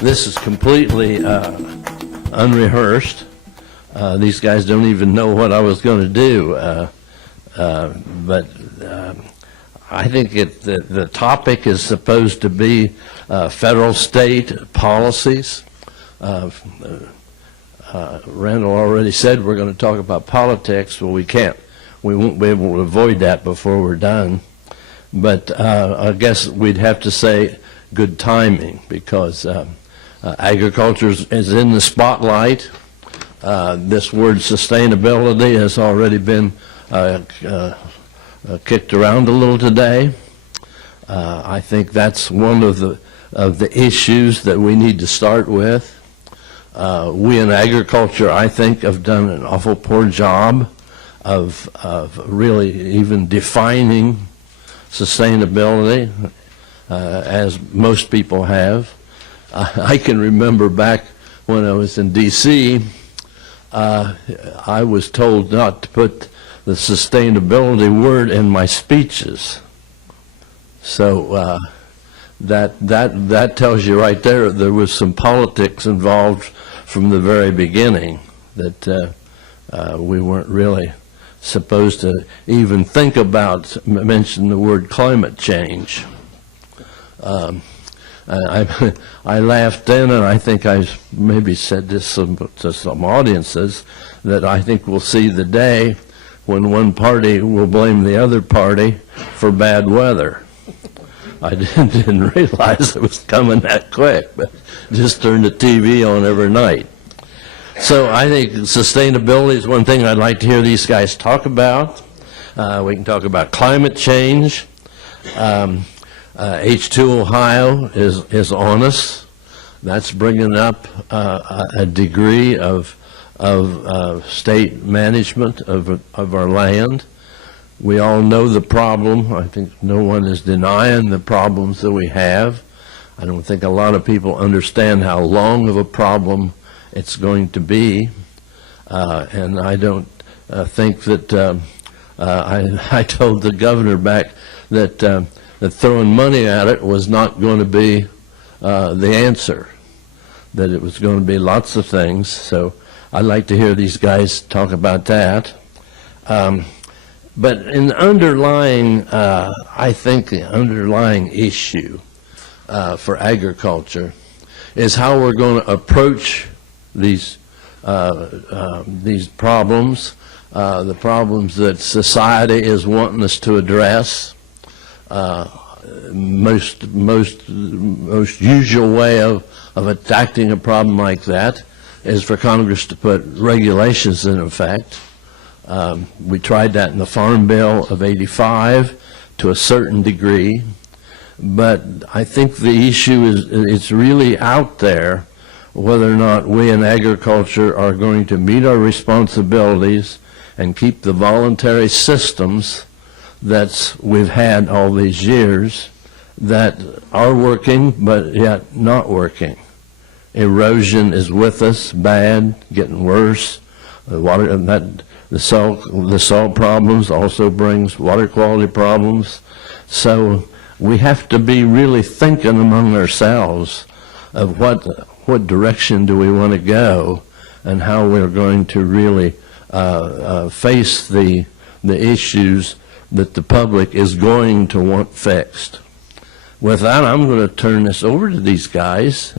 This is completely unrehearsed. These guys don't even know what I was going to do. But I think the topic is supposed to be federal state policies. Randall already said we're going to talk about politics. Well, we won't be able to avoid that before we're done. But I guess we'd have to say good timing, because agriculture is in the spotlight. This word sustainability has already been kicked around a little today. I think that's one of the issues that we need to start with. We in agriculture, I think, have done an awful poor job of really even defining sustainability, as most people have. I can remember back when I was in D.C., I was told not to put the sustainability word in my speeches. So that tells you right there was some politics involved from the very beginning, that we weren't really supposed to even think about, mention the word climate change. I laughed then, and I think I maybe said this to some audiences, that I think we'll see the day when one party will blame the other party for bad weather. I didn't realize it was coming that quick, but just turned the TV on every night. So I think sustainability is one thing I'd like to hear these guys talk about. We can talk about climate change. H2 Ohio is on us. That's bringing up a degree of state management of our land. We all know the problem. I think no one is denying the problems that we have. I don't think a lot of people understand how long of a problem it's going to be. And I don't think that, I told the governor back that throwing money at it was not going to be the answer, that it was going to be lots of things. So I'd like to hear these guys talk about that. But in the underlying, I think the underlying issue for agriculture is how we're going to approach these problems, the problems that society is wanting us to address. Most usual way of attacking a problem like that is for Congress to put regulations in effect. We tried that in the Farm Bill of '85 to a certain degree, but I think the issue is it's really out there whether or not we in agriculture are going to meet our responsibilities and keep the voluntary systems that we've had all these years that are working but yet not working. Erosion is with us, bad, getting worse. The water, the salt problems also brings water quality problems. So we have to be really thinking among ourselves of what direction do we want to go and how we're going to really face the issues that the public is going to want fixed. With that, I'm going to turn this over to these guys.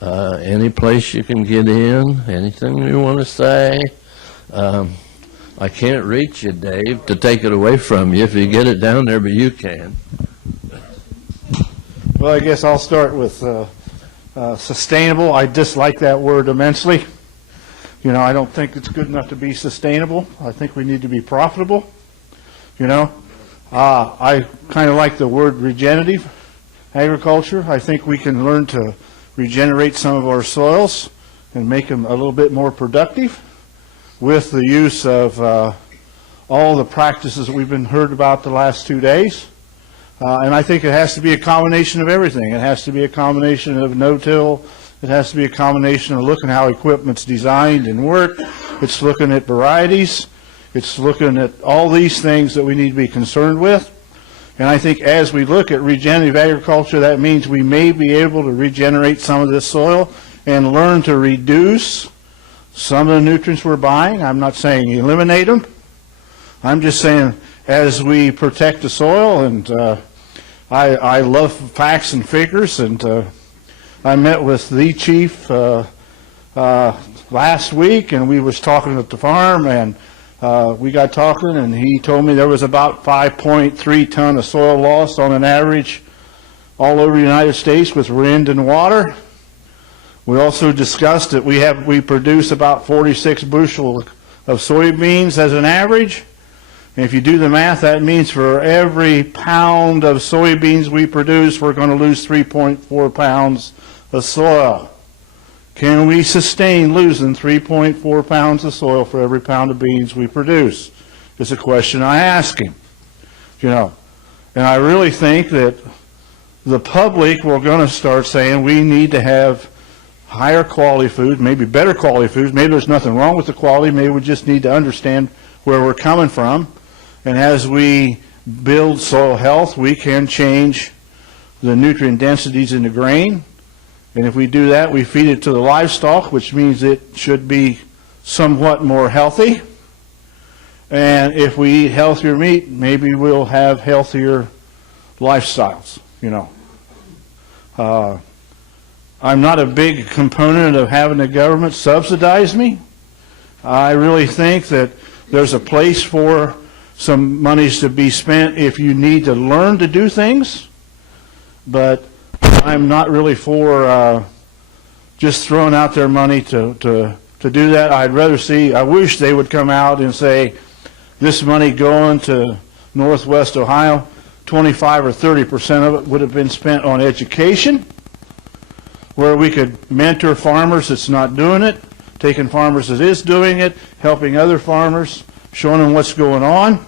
Any place you can get in, anything you want to say. I can't reach you, Dave, to take it away from you if you get it down there, but you can. Well, I guess I'll start with sustainable. I dislike that word immensely. You know, I don't think it's good enough to be sustainable. I think we need to be profitable. You know, I kind of like the word regenerative agriculture. I think we can learn to regenerate some of our soils and make them a little bit more productive with the use of all the practices that we've been heard about the last 2 days. And I think it has to be a combination of everything. It has to be a combination of no-till. It has to be a combination of looking how equipment's designed and worked. It's looking at varieties. It's looking at all these things that we need to be concerned with. And I think as we look at regenerative agriculture, that means we may be able to regenerate some of this soil and learn to reduce some of the nutrients we're buying. I'm not saying eliminate them. I'm just saying as we protect the soil, and I love facts and figures, and I met with the chief last week, and we was talking at the farm, and we got talking, and he told me there was about 5.3 ton of soil loss on an average all over the United States with wind and water. We also discussed that we produce about 46 bushel of soybeans as an average. And if you do the math, that means for every pound of soybeans we produce, we're going to lose 3.4 pounds of soil. Can we sustain losing 3.4 pounds of soil for every pound of beans we produce? It's a question I ask him. You know, and I really think that the public, we're going to start saying we need to have higher quality food, maybe better quality foods. Maybe there's nothing wrong with the quality. Maybe we just need to understand where we're coming from. And as we build soil health, we can change the nutrient densities in the grain. And if we do that, we feed it to the livestock, which means it should be somewhat more healthy. And if we eat healthier meat, maybe we'll have healthier lifestyles, you know. I'm not a big component of having the government subsidize me. I really think that there's a place for some monies to be spent if you need to learn to do things, but I'm not really for just throwing out their money to do that. I'd rather see, I wish they would come out and say, this money going to Northwest Ohio, 25 or 30% of it would have been spent on education, where we could mentor farmers that's not doing it, taking farmers that is doing it, helping other farmers, showing them what's going on,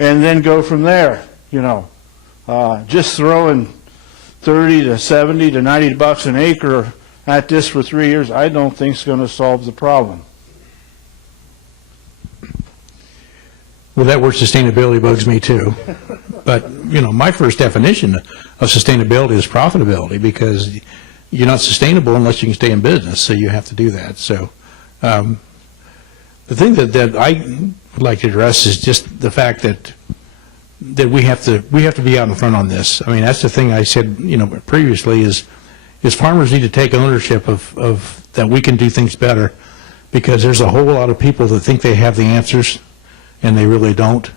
and then go from there, you know. Just throwing 30 to 70 to 90 bucks an acre at this for 3 years, I don't think is going to solve the problem. Well, that word sustainability bugs me too. But, you know, my first definition of sustainability is profitability, because you're not sustainable unless you can stay in business, so you have to do that. So the thing that I would like to address is just the fact that we have to be out in front on this. I mean, that's the thing I said, you know, previously is farmers need to take ownership of that we can do things better, because there's a whole lot of people that think they have the answers and they really don't.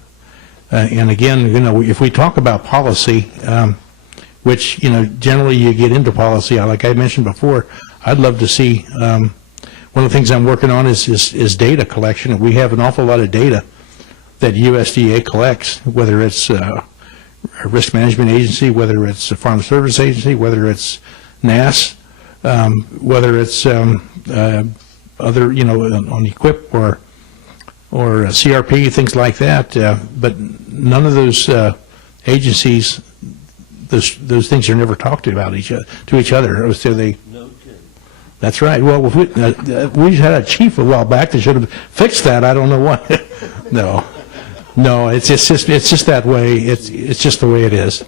And again, you know, if we talk about policy, which, you know, generally you get into policy, like I mentioned before, I'd love to see, one of the things I'm working on is data collection. We have an awful lot of data that USDA collects, whether it's a risk management agency, whether it's a farm service agency, whether it's NASS, whether it's other, you know, on EQIP or CRP, things like that. But none of those agencies, those things are never talked about to each other. So they. No kidding. That's right. Well, we had a chief a while back that should have fixed that. I don't know what. No, it's just that way. It's just the way it is.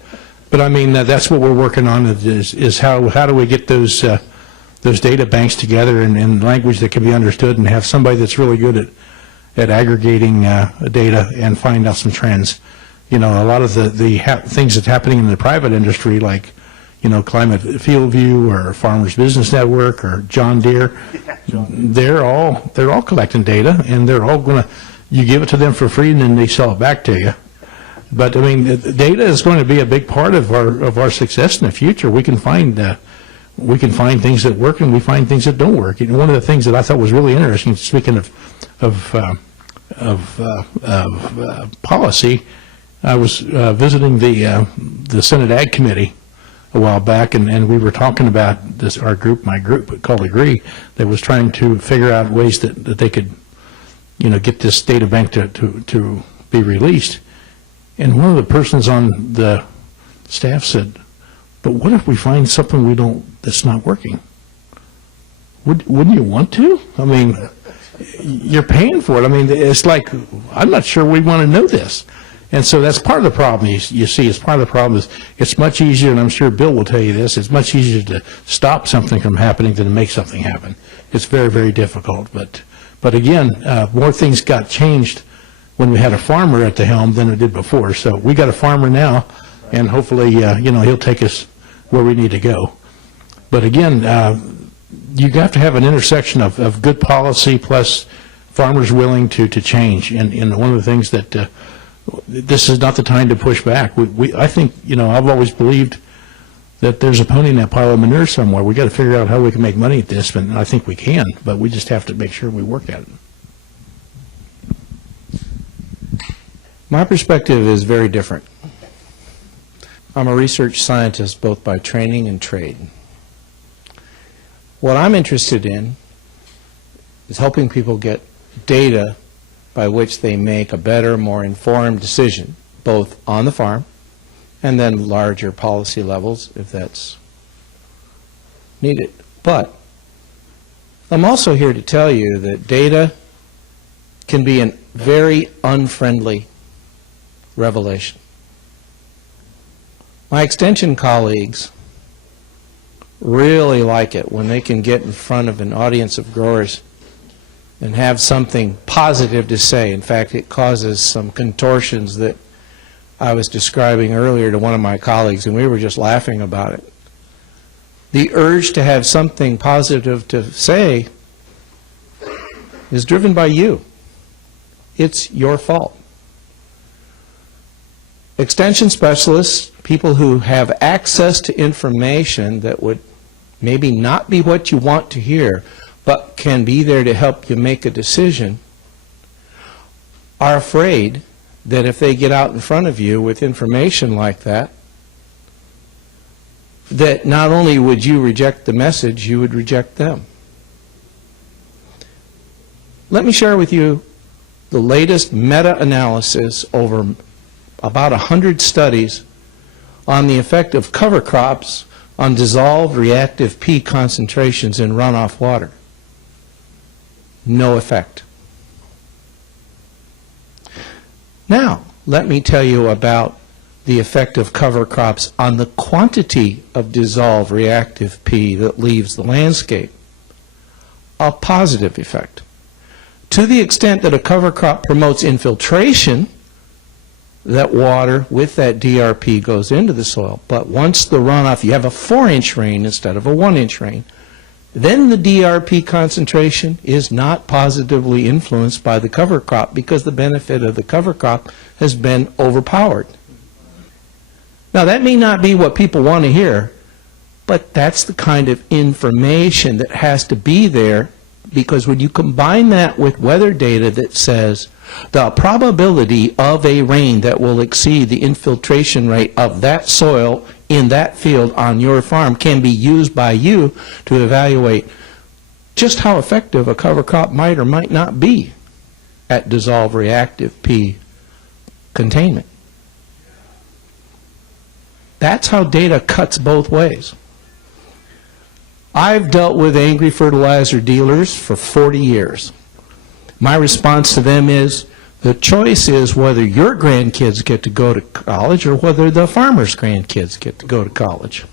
But I mean, that's what we're working on is how do we get those data banks together in language that can be understood, and have somebody that's really good at aggregating data and find out some trends. You know, a lot of the things that's happening in the private industry, like, you know, Climate Field View or Farmers Business Network or John Deere, they're all collecting data, and they're all going to, you give it to them for free and then they sell it back to you. But I mean, the data is going to be a big part of our success in the future. We can find things that work and we find things that don't work. And one of the things that I thought was really interesting, speaking of policy, I was visiting the Senate Ag Committee a while back, and we were talking about this. My group called Agree, that was trying to figure out ways that they could, you know, get this data bank to be released. And one of the persons on the staff said, "But what if we find something that's not working? Wouldn't you want to? I mean, you're paying for it. I mean, it's like, I'm not sure we want to know this." And so that's part of the problem you see. It's part of the problem is it's much easier, and I'm sure Bill will tell you this, it's much easier to stop something from happening than to make something happen. It's very, very difficult. But again, more things got changed when we had a farmer at the helm than it did before. So we got a farmer now, and hopefully, he'll take us where we need to go. But again, you have to have an intersection of good policy plus farmers willing to change. And one of the things that this is not the time to push back. I think, I've always believed that there's a pony in that pile of manure somewhere. We got to figure out how we can make money at this, and I think we can, but we just have to make sure we work at it. My perspective is very different. I'm a research scientist both by training and trade. What I'm interested in is helping people get data by which they make a better, more informed decision, both on the farm and then larger policy levels if that's needed. But I'm also here to tell you that data can be a very unfriendly revelation. My extension colleagues really like it when they can get in front of an audience of growers and have something positive to say. In fact, it causes some contortions that I was describing earlier to one of my colleagues, and we were just laughing about it. The urge to have something positive to say is driven by you. It's your fault. Extension specialists, people who have access to information that would maybe not be what you want to hear, but can be there to help you make a decision, are afraid that if they get out in front of you with information like that, that not only would you reject the message, you would reject them. Let me share with you the latest meta-analysis over about 100 studies on the effect of cover crops on dissolved reactive P concentrations in runoff water. No effect. Now, let me tell you about the effect of cover crops on the quantity of dissolved reactive P that leaves the landscape. A positive effect. To the extent that a cover crop promotes infiltration, that water with that DRP goes into the soil. But once the runoff, you have a 4-inch rain instead of a 1-inch rain, then the DRP concentration is not positively influenced by the cover crop because the benefit of the cover crop has been overpowered. Now, that may not be what people want to hear, but that's the kind of information that has to be there, because when you combine that with weather data that says the probability of a rain that will exceed the infiltration rate of that soil in that field on your farm can be used by you to evaluate just how effective a cover crop might or might not be at dissolved reactive P containment. That's how data cuts both ways. I've dealt with angry fertilizer dealers for 40 years. My response to them is, the choice is whether your grandkids get to go to college or whether the farmer's grandkids get to go to college.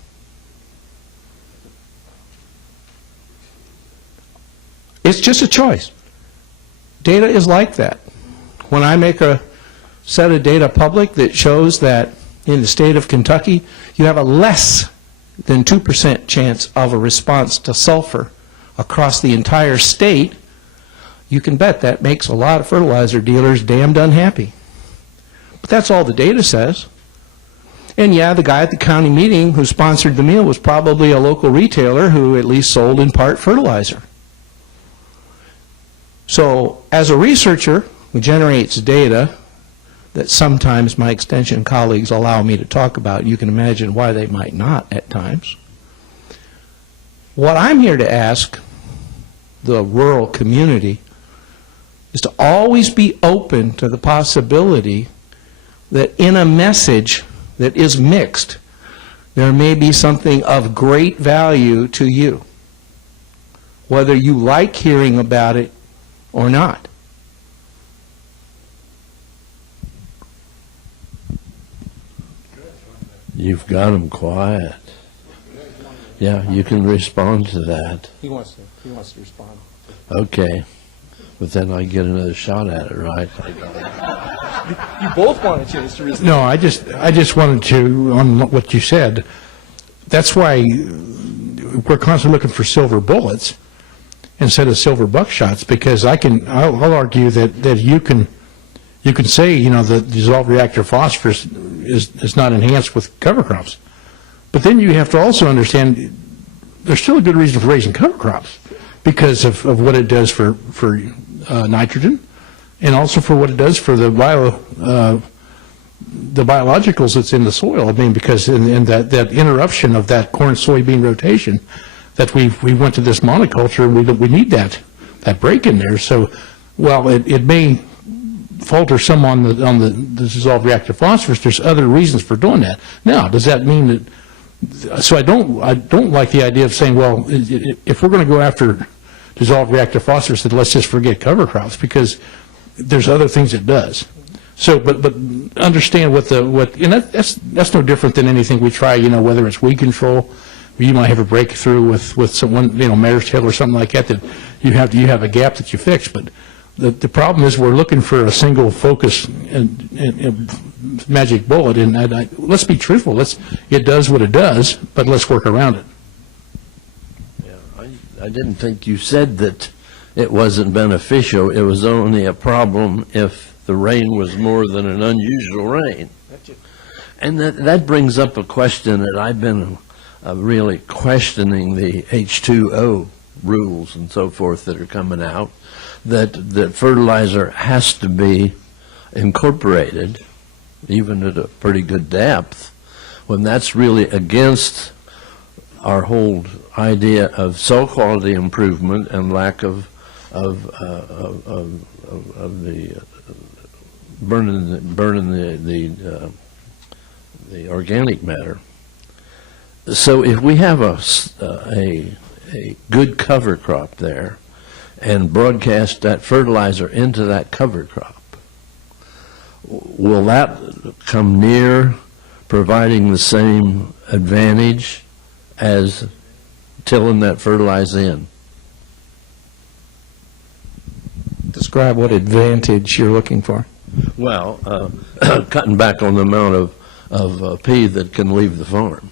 It's just a choice. Data is like that. When I make a set of data public that shows that in the state of Kentucky, you have a less than 2% chance of a response to sulfur across the entire state, you can bet that makes a lot of fertilizer dealers damned unhappy. But that's all the data says. And yeah, the guy at the county meeting who sponsored the meal was probably a local retailer who at least sold in part fertilizer. So as a researcher who generates data that sometimes my extension colleagues allow me to talk about, you can imagine why they might not at times. What I'm here to ask the rural community is to always be open to the possibility that in a message that is mixed, there may be something of great value to you, whether you like hearing about it or not. You've got them quiet. Yeah, you can respond to that. He wants to respond. Okay. But then I get another shot at it, right? You both want a chance to respond. No, I just wanted to, on what you said, that's why we're constantly looking for silver bullets instead of silver buckshots, because I'll argue that you can say, the dissolved reactor phosphorus is not enhanced with cover crops. But then you have to also understand there's still a good reason for raising cover crops because of what it does for nitrogen, and also for what it does for the biologicals that's in the soil. I mean, because in that interruption of that corn-soybean rotation, that we went to this monoculture, and we need that break in there. So, while it may falter some on the dissolved reactive phosphorus, there's other reasons for doing that. Now, does that mean that? So I don't like the idea of saying, well, if we're going to go after dissolved reactive phosphorus, then let's just forget cover crops, because there's other things it does. So, but understand and that's no different than anything we try. Whether it's weed control, you might have a breakthrough with someone, mare's tail or something like that. That you have a gap that you fix. But the problem is we're looking for a single focus and magic bullet. And let's be truthful. It does what it does, but let's work around it. Yeah, I didn't think you said that it wasn't beneficial. It was only a problem if the rain was more than an unusual rain. And that brings up a question that I've been really questioning, the H2O rules and so forth that are coming out, that fertilizer has to be incorporated, even at a pretty good depth, when that's really against our whole idea of soil quality improvement and lack of the burning the organic matter. So if we have a good cover crop there and broadcast that fertilizer into that cover crop, will that come near providing the same advantage as tilling that fertilizer in? Describe what advantage you're looking for. Well, cutting back on the amount of P that can leave the farm.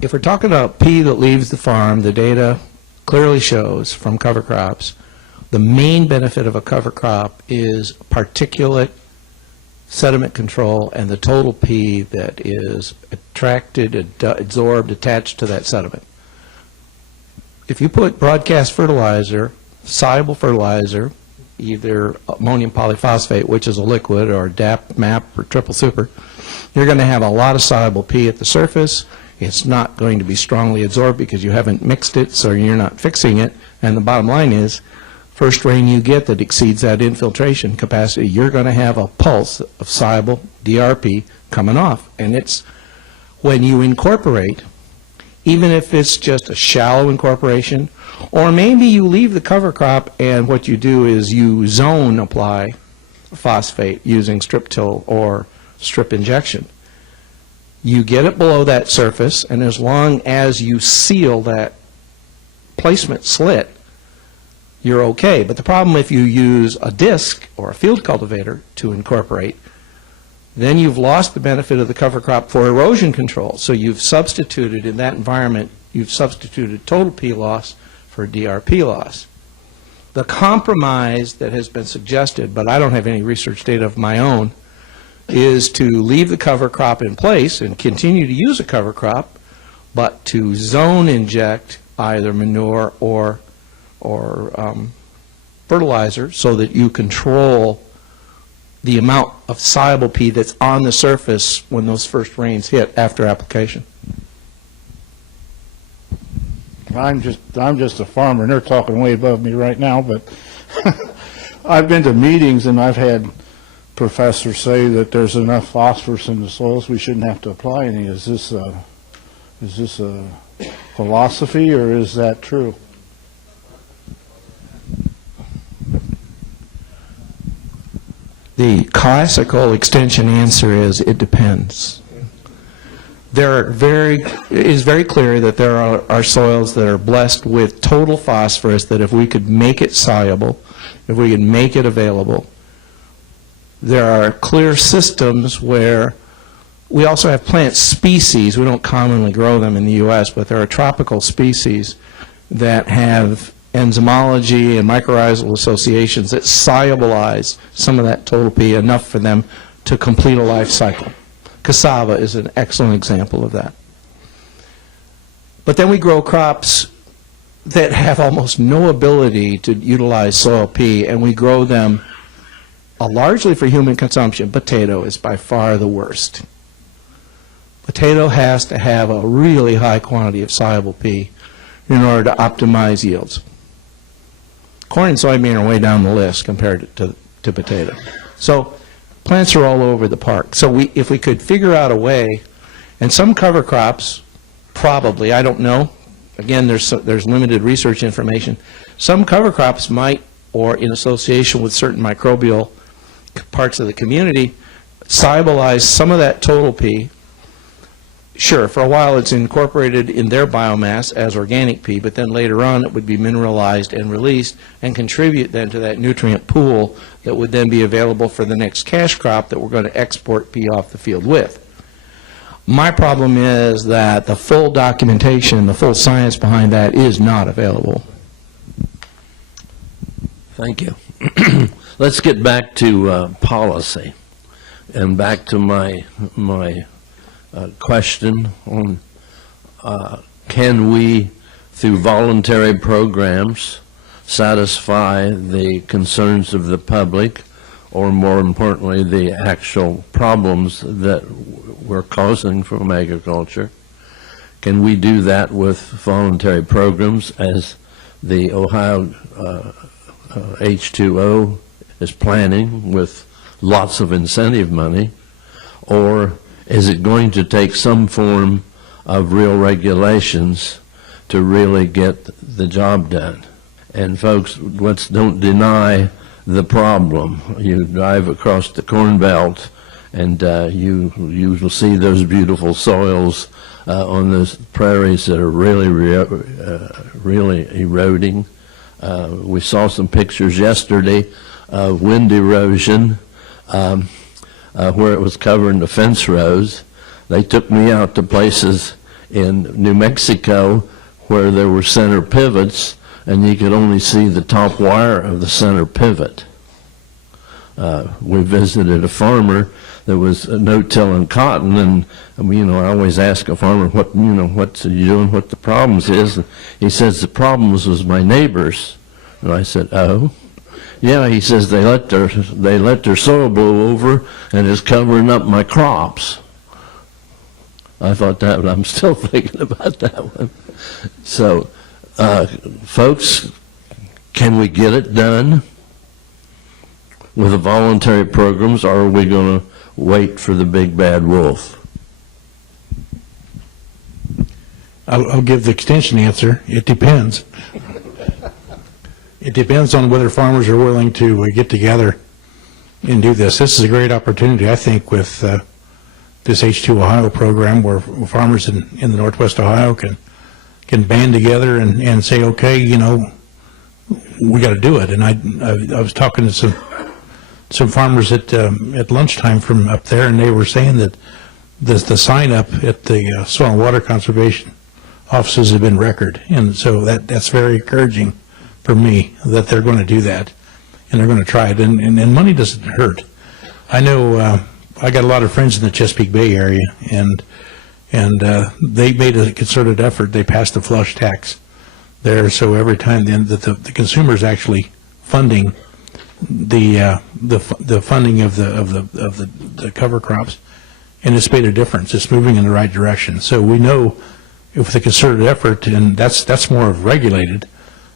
If we're talking about P that leaves the farm, the data clearly shows from cover crops, the main benefit of a cover crop is particulate sediment control and the total P that is attracted, absorbed, attached to that sediment. If you put broadcast fertilizer, soluble fertilizer, either ammonium polyphosphate, which is a liquid, or DAP, MAP, or triple super, you're going to have a lot of soluble P at the surface. It's not going to be strongly absorbed because you haven't mixed it, so you're not fixing it. And the bottom line is, first rain you get that exceeds that infiltration capacity, you're going to have a pulse of soluble DRP coming off. And it's when you incorporate, even if it's just a shallow incorporation, or maybe you leave the cover crop and what you do is you zone apply phosphate using strip till or strip injection. You get it below that surface, and as long as you seal that placement slit, you're okay. But the problem if you use a disc or a field cultivator to incorporate, then you've lost the benefit of the cover crop for erosion control. So you've substituted in that environment, you've substituted total P loss for DRP loss. The compromise that has been suggested, but I don't have any research data of my own, is to leave the cover crop in place and continue to use a cover crop, but to zone inject either manure or fertilizer so that you control the amount of soluble P that's on the surface when those first rains hit after application. I'm just a farmer, and they're talking way above me right now, but I've been to meetings and I've had professors say that there's enough phosphorus in the soils we shouldn't have to apply any. Is this a philosophy, or is that true? The classical extension answer is it depends. It is very clear that there are soils that are blessed with total phosphorus that if we could make it soluble, if we could make it available, there are clear systems where we also have plant species. We don't commonly grow them in the U.S., but there are tropical species that have enzymology and mycorrhizal associations that solubilize some of that total P enough for them to complete a life cycle. Cassava is an excellent example of that. But then we grow crops that have almost no ability to utilize soil P, and we grow them largely for human consumption. Potato is by far the worst. Potato has to have a really high quantity of soluble P in order to optimize yields. Corn and soybean are way down the list compared to potato. So plants are all over the park. So if we could figure out a way, and some cover crops, probably, I don't know. Again, there's limited research information. Some cover crops might, or in association with certain microbial parts of the community, solubilize some of that total P. Sure, for a while it's incorporated in their biomass as organic P, but then later on it would be mineralized and released and contribute then to that nutrient pool that would then be available for the next cash crop that we're going to export P off the field with. My problem is that the full documentation, the full science behind that is not available. Thank you. Let's get back to policy and back to my question on can we, through voluntary programs, satisfy the concerns of the public, or more importantly, the actual problems that we're causing from agriculture? Can we do that with voluntary programs as the Ohio H2O is planning with lots of incentive money, or is it going to take some form of real regulations to really get the job done? And folks, don't deny the problem. You drive across the Corn Belt and you will see those beautiful soils on those prairies that are really eroding. We saw some pictures yesterday of wind erosion where it was covering the fence rows. They took me out to places in New Mexico where there were center pivots and you could only see the top wire of the center pivot. We visited a farmer that was no-tilling cotton, and I always ask a farmer what's he doing, what the problems is. And he says the problems was my neighbors, and I said, oh. Yeah, he says they let their soil blow over and it's covering up my crops. I thought that, but I'm still thinking about that one. So, folks, can we get it done with the voluntary programs, or are we going to wait for the big bad wolf? I'll give the extension answer. It depends. It depends on whether farmers are willing to get together and do this. This is a great opportunity, I think, with this H2 Ohio program, where farmers in the Northwest Ohio can band together and say, okay, we got to do it. And I was talking to some farmers at lunchtime from up there, and they were saying that the sign up at the soil and water conservation offices have been record, and so that's very encouraging for me that they're going to do that, and they're going to try it, and money doesn't hurt. I know I got a lot of friends in the Chesapeake Bay area, and they made a concerted effort. They passed the flush tax there, so every time the consumer's actually funding the funding of the cover crops, and it's made a difference. It's moving in the right direction. So we know with the concerted effort, and that's more regulated.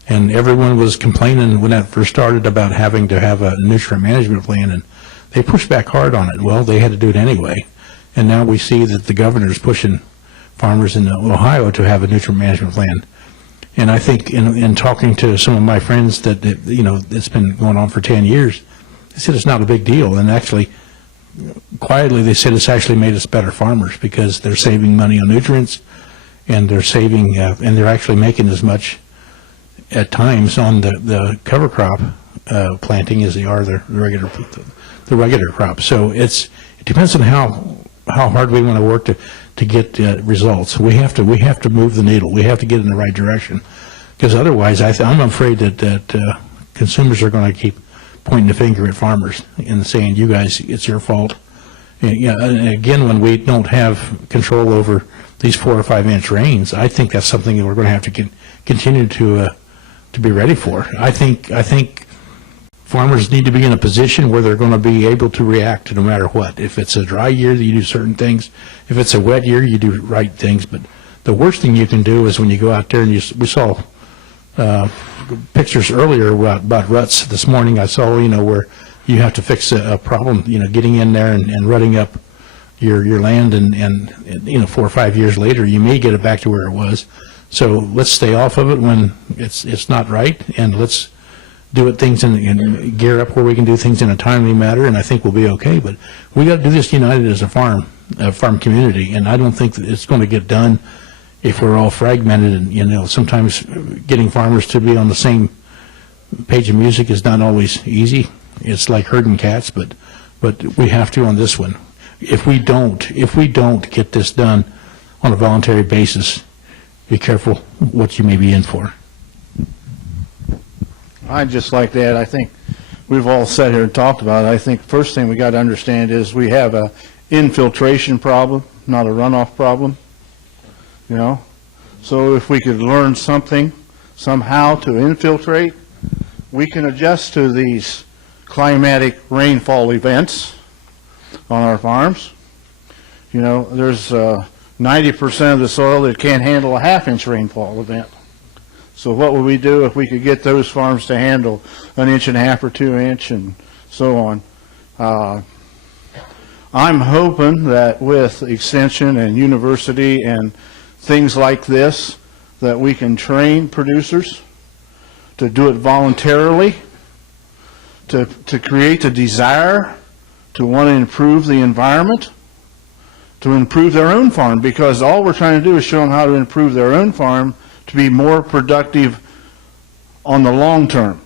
And everyone was complaining when that first started about having to have a nutrient management plan, and they pushed back hard on it. Well, they had to do it anyway. And now we see that the governor's pushing farmers in Ohio to have a nutrient management plan. And I think in talking to some of my friends that, it's been going on for 10 years, they said it's not a big deal, and actually, quietly, they said it's actually made us better farmers because they're saving money on nutrients, and they're saving, and they're actually making as much at times on the cover crop planting as they are the regular crop. So it depends on how hard we want to work to get results. We have to move the needle. We have to get in the right direction, because otherwise, I'm afraid that consumers are going to keep pointing the finger at farmers and saying, "You guys, it's your fault." And again, when we don't have control over these 4 or 5 inch rains, I think that's something that we're going to have to continue to be ready for. I think farmers need to be in a position where they're going to be able to react to no matter what. If it's a dry year, you do certain things. If it's a wet year, you do right things. But the worst thing you can do is when you go out there, and we saw pictures earlier about ruts this morning. I saw, where you have to fix a problem, getting in there and rutting up your land, and 4 or 5 years later, you may get it back to where it was. So let's stay off of it when it's not right, and let's do it things and gear up where we can do things in a timely manner, and I think we'll be okay. But we got to do this united as a farm community, and I don't think that it's going to get done if we're all fragmented. And sometimes getting farmers to be on the same page of music is not always easy. It's like herding cats, but we have to on this one. If we don't get this done on a voluntary basis, be careful what you may be in for. I'd just like to add, I think we've all sat here and talked about it. I think first thing we got to understand is we have a infiltration problem, not a runoff problem. So if we could learn something somehow to infiltrate, we can adjust to these climatic rainfall events on our farms. There's 90% of the soil that can't handle a half-inch rainfall event. So what would we do if we could get those farms to handle 1.5 inches or 2 inches and so on? I'm hoping that with extension and university and things like this, that we can train producers to do it voluntarily, to create the desire to want to improve the environment, to improve their own farm, because all we're trying to do is show them how to improve their own farm to be more productive on the long term.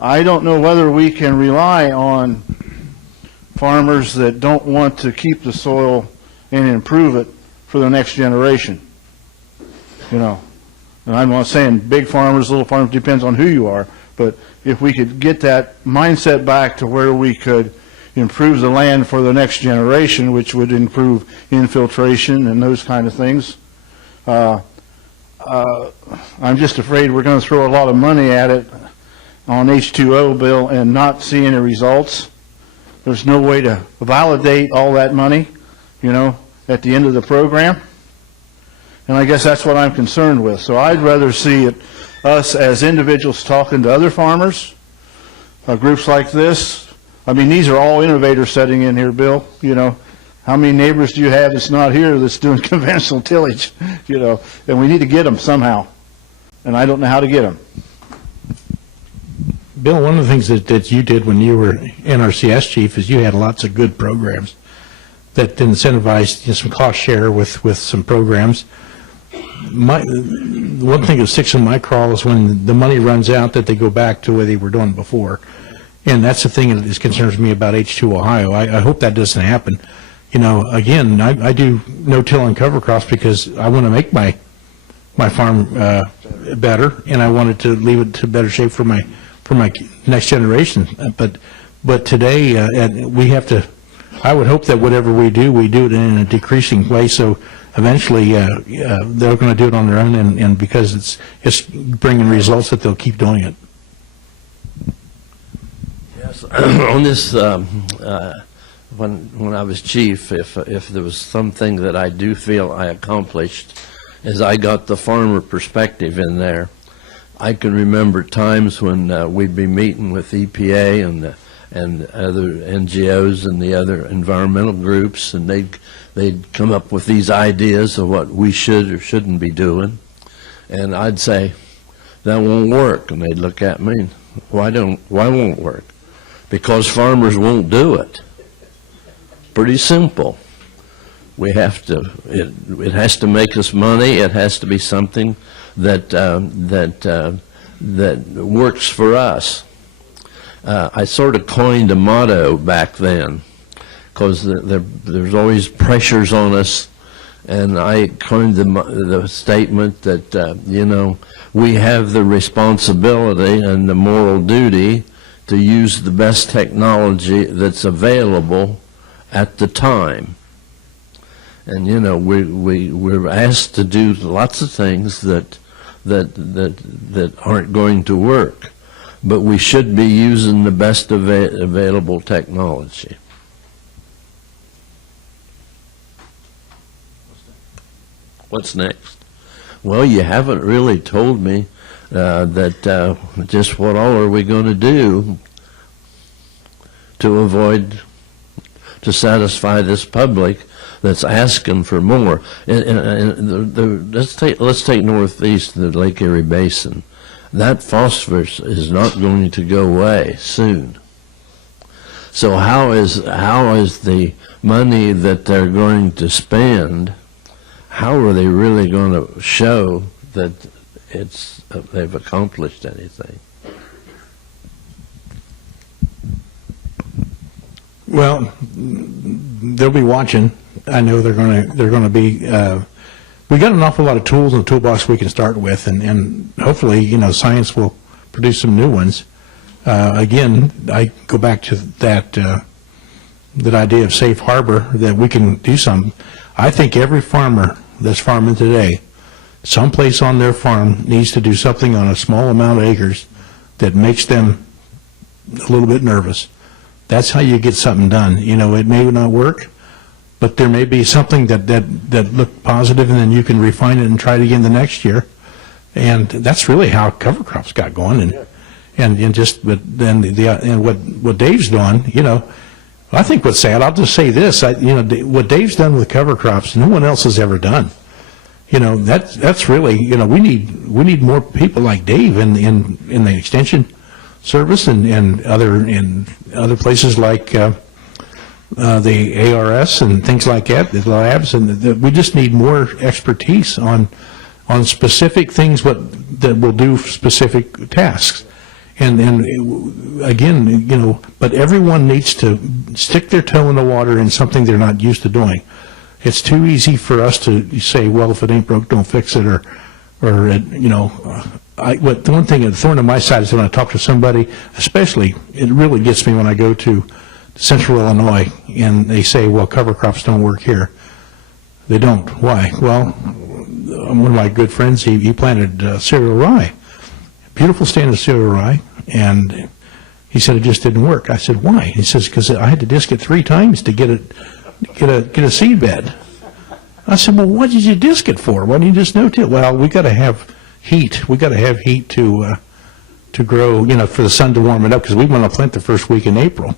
I don't know whether we can rely on farmers that don't want to keep the soil and improve it for the next generation. And I'm not saying big farmers, little farmers, depends on who you are, but if we could get that mindset back to where we could improve the land for the next generation, which would improve infiltration and those kind of things. I'm just afraid we're going to throw a lot of money at it on H2O, Bill, and not see any results. There's no way to validate all that money, at the end of the program. And I guess that's what I'm concerned with. So I'd rather see us as individuals talking to other farmers, groups like this. I mean, these are all innovators sitting in here, Bill. How many neighbors do you have that's not here that's doing conventional tillage? And we need to get them somehow. And I don't know how to get them. Bill, one of the things that you did when you were NRCS chief is you had lots of good programs that incentivized some cost share with some programs. One thing that sticks in my craw is when the money runs out that they go back to where they were doing before. And that's the thing that concerns me about H2 Ohio. I hope that doesn't happen. Again, I do no-till and cover crops because I want to make my farm better, and I wanted to leave it to better shape for my next generation. But today we have to. I would hope that whatever we do it in a decreasing way. So eventually they're going to do it on their own, and because it's bringing results, that they'll keep doing it. Yes, on this, when I was chief, if there was something that I do feel I accomplished, is I got the farmer perspective in there. I can remember times when we'd be meeting with EPA and other NGOs and the other environmental groups, and they'd come up with these ideas of what we should or shouldn't be doing, and I'd say, that won't work, and they'd look at me, why won't it work? because farmers won't do it. Pretty simple. We have to, it has to make us money. It has to be something that works for us. I sort of coined a motto back then, because there's always pressures on us, and I coined the statement that, you know, we have the responsibility and the moral duty to use the best technology that's available at the time. And, you know, we're asked to do lots of things that aren't going to work, but we should be using the best available technology. What's next? Well, you haven't really told me just what all are we going to do to satisfy this public that's asking for more. Let's take northeast of the Lake Erie Basin. That phosphorus is not going to go away soon. So how is the money that they're going to spend, how are they really going to show that they've accomplished anything? Well, they'll be watching. I know they're going to be. We got an awful lot of tools in the toolbox we can start with, and hopefully, you know, science will produce some new ones. Again, I go back to that idea of safe harbor, that we can do some. I think every farmer that's farming today, someplace on their farm, needs to do something on a small amount of acres that makes them a little bit nervous. That's how you get something done. You know, it may not work, but there may be something that looked positive, and then you can refine it and try it again the next year. And that's really how cover crops got going. And what Dave's done, you know, I think what's sad, I'll just say this, what Dave's done with cover crops, no one else has ever done. You know, that's really, you know, we need more people like Dave in the extension service and other places like the ARS and things like that, the labs, and we just need more expertise on specific things that will do specific tasks. And again, you know, but everyone needs to stick their toe in the water in something they're not used to doing. It's too easy for us to say, well, if it ain't broke, don't fix it, or you know, the one thing, the thorn in my side is when I talk to somebody, especially, it really gets me when I go to Central Illinois and they say, well, cover crops don't work here. They don't. Why? Well, one of my good friends, he planted cereal rye, beautiful stand of cereal rye, and he said it just didn't work. I said, why? He says, because I had to disc it 3 times to get a seed bed. I said, well, what did you disc it for? Why didn't you just no-till? Well, we got to have heat. We got to have heat to grow, you know, for the sun to warm it up, because we want to plant the first week in April.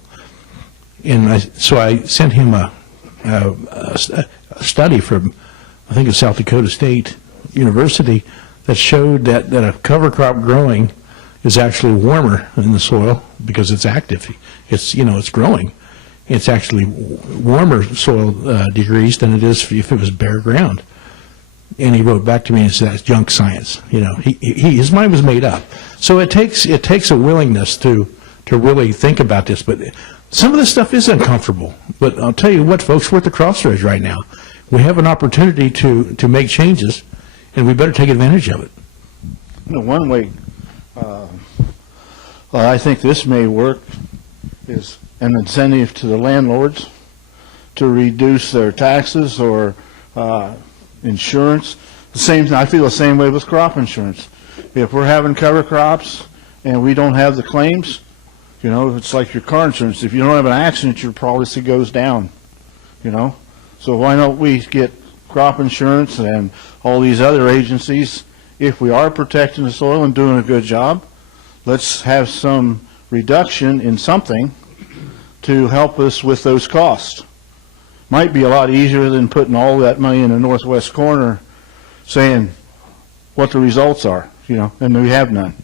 And so I sent him a study from, I think it's South Dakota State University, that showed that a cover crop growing is actually warmer in the soil because it's active. It's, you know, it's growing. It's actually warmer soil degrees than it is if it was bare ground. And he wrote back to me and said, that's junk science. You know, his mind was made up. So it takes a willingness to really think about this. But some of this stuff is uncomfortable. But I'll tell you what, folks, we're at the crossroads right now. We have an opportunity to make changes, and we better take advantage of it. You know, one way I think this may work is an incentive to the landlords to reduce their taxes or insurance. I feel the same way with crop insurance. If we're having cover crops and we don't have the claims, you know, it's like your car insurance. If you don't have an accident, your policy goes down, you know. So why don't we get crop insurance and all these other agencies? If we are protecting the soil and doing a good job, let's have some reduction in something to help us with those costs. Might be a lot easier than putting all that money in the northwest corner saying what the results are, you know, and we have none.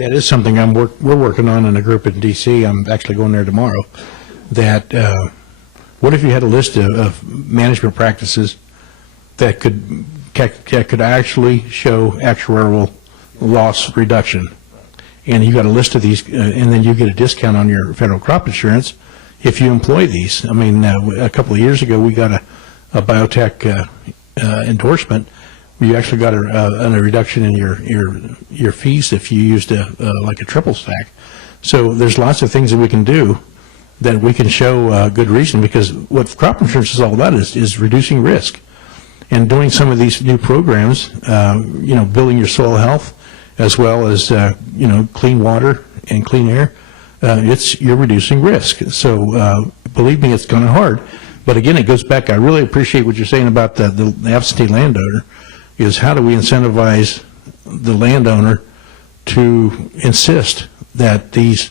that is something we're working on in a group in D.C. I'm actually going there tomorrow. That what if you had a list of management practices that could actually show actuarial loss reduction, and you got a list of these, and then you get a discount on your federal crop insurance if you employ these. I mean, a couple of years ago we got a biotech endorsement. You actually got a reduction in your fees if you used like a triple stack. So there's lots of things that we can do that we can show good reason, because what crop insurance is all about is reducing risk, and doing some of these new programs, building your soil health as well as clean water and clean air. You're reducing risk. So believe me, it's kind of hard. But again, it goes back. I really appreciate what you're saying about the absentee landowner. Is how do we incentivize the landowner to insist that these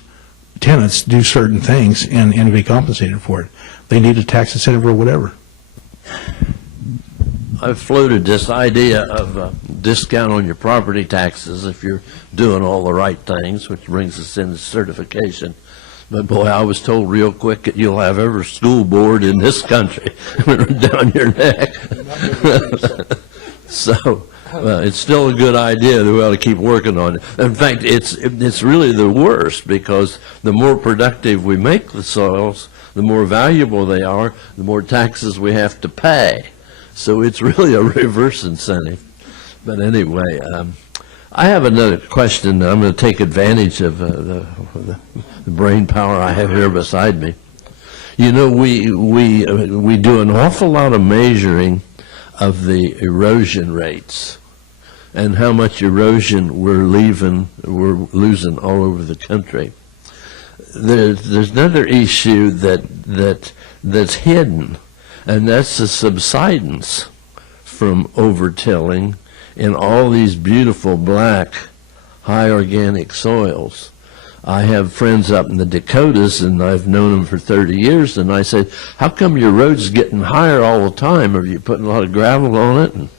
tenants do certain things and be compensated for it? They need a tax incentive or whatever. I've floated this idea of a discount on your property taxes if you're doing all the right things, which brings us into certification. But boy, I was told real quick that you'll have every school board in this country down your neck. So it's still a good idea that we ought to keep working on it. In fact, it's really the worst, because the more productive we make the soils, the more valuable they are, the more taxes we have to pay. So it's really a reverse incentive. But anyway, I have another question. I'm going to take advantage of the brain power I have here beside me. You know, we do an awful lot of measuring of the erosion rates and how much erosion we're losing all over the country. There's another issue that's hidden, and that's the subsidence from overtilling in all these beautiful black high organic soils. I have friends up in the Dakotas, and I've known them for 30 years, and I said, how come your road's getting higher all the time? Are you putting a lot of gravel on it? And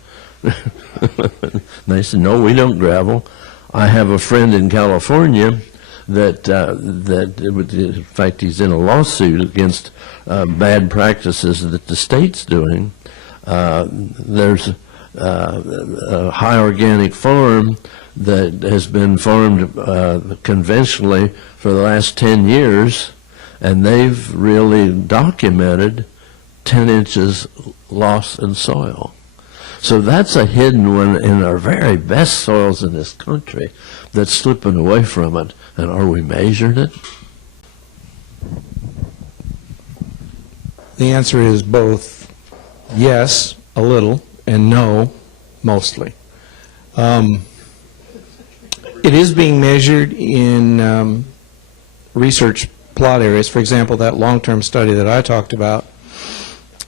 they said, no, we don't gravel. I have a friend in California that in fact, he's in a lawsuit against bad practices that the state's doing. There's a high organic farm that has been farmed conventionally for the last 10 years, and they've really documented 10 inches loss in soil. So that's a hidden one in our very best soils in this country that's slipping away from it. And are we measuring it? The answer is both yes, a little, and no, mostly. It is being measured in research plot areas. For example, that long-term study that I talked about,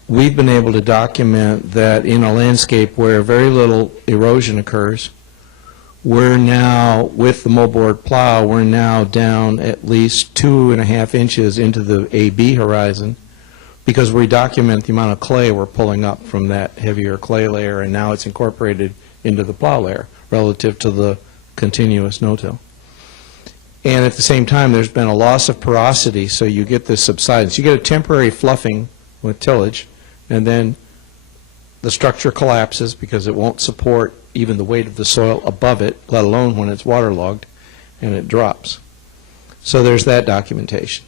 we've been able to document that in a landscape where very little erosion occurs, we're now, with the moldboard plow, we're now down at least 2.5 inches into the AB horizon, because we document the amount of clay we're pulling up from that heavier clay layer, and now it's incorporated into the plow layer relative to the continuous no-till. And at the same time, there's been a loss of porosity, so you get this subsidence. You get a temporary fluffing with tillage, and then the structure collapses because it won't support even the weight of the soil above it, let alone when it's waterlogged, and it drops. So there's that documentation.